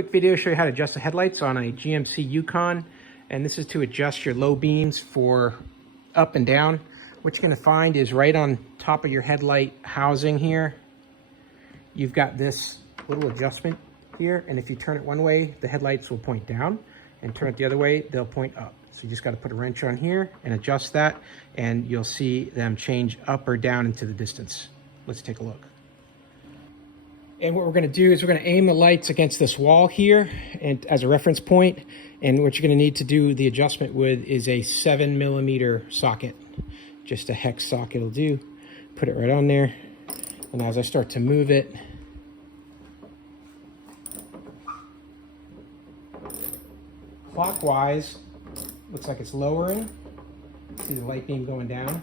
quick video to show you how to adjust the headlights on a GMC Yukon. And this is to adjust your low beams for up and down. What you're going to find is right on top of your headlight housing here, you've got this little adjustment here. And if you turn it one way, the headlights will point down, and turn it the other way, they'll point up. So you just got to put a wrench on here and adjust that, and you'll see them change up or down into the distance. Let's take a look. And what we're going to do is we're going to aim the lights against this wall here and as a reference point. And what you're going to need to do the adjustment with is a 7mm socket. Just a hex socket will do. Put it right on there. And as I start to move it, clockwise, looks like it's lowering. See the light beam going down.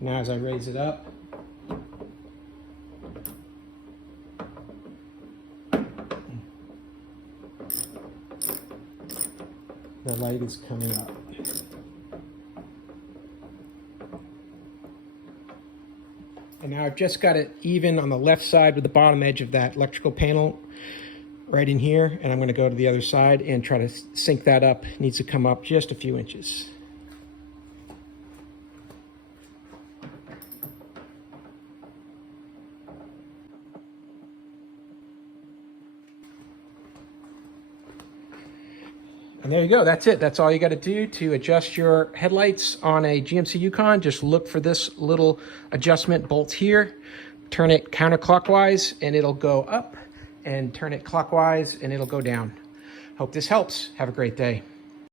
Now as I raise it up, the light is coming up. And now I've just got it even on the left side with the bottom edge of that electrical panel right in here. And I'm going to go to the other side and try to sync that up. It needs to come up just a few inches. And there you go, that's it. That's all you got to do to adjust your headlights on a GMC Yukon. Just look for this little adjustment bolt here. Turn it counterclockwise and it'll go up, and turn it clockwise and it'll go down. Hope this helps. Have a great day.